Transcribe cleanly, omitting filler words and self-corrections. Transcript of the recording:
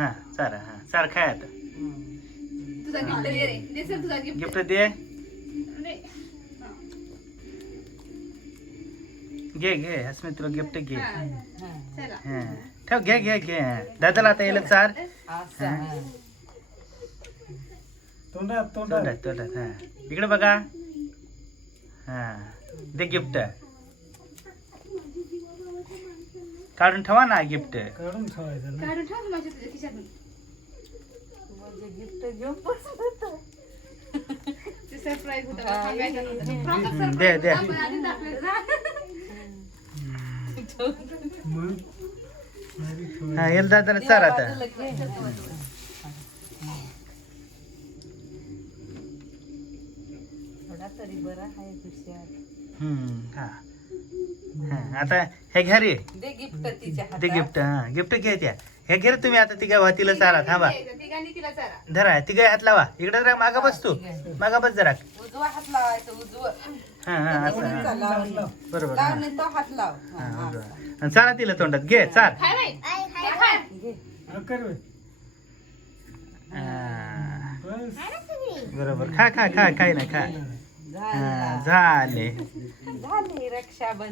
हा चारा हा चार खाय आता तुझा गिफ्ट दे रे. दे सर तुझा गिफ्ट. गिफ्ट दे घे घे अस्मित तुला गिफ्ट घे चला. हा ठेव घे घे घे दादाला आता येईल चार तोंडात तोंडात तोंडात हा इकडे बघा हा दे गिफ्ट काढून ठेवा ना गिफ्ट काढून ठेवायचं ना. काढून ठेव माझ्या तुझ्या खिशातून. गिफ्ट घेऊन बसतो. ते सरप्राईज होतं मला सांगायचं नव्हतं. प्रॉपर सरप्राईज दे, दे. होतं, आपण आधी दाखवलं ना. मग भारी ठेवायचं. हा येईल दादाला चार आता बाजूला घे. थोडा तरी बरा आहे हुशार. हा हा आता हे घ्या रे दे गिफ्ट तिच्या ते हातात. गिफ्ट हा गिफ्ट घे त्या हे घे रे तुम्ही आता तिघा वातीला चारा थांबा तिघांनी तिला चारा. धरा तिघा हात लावा इकडे जरा मागा बस तू मागा बस जरा उजवा हात लावायचा उजवा. हा हा असं उजवीचा हा. लाव. बरोबर लाव हा. नाही तो हात लाव. हा, हा, बरोबर. असं. आणि चारा तिला तोंडात घे चार खाय बाई. खाय. घे. हा, कर बाई. हा, बस बरोबर खा खा खा काही नाही खा झालं. हा, झाले झाली रक्षाबंधन.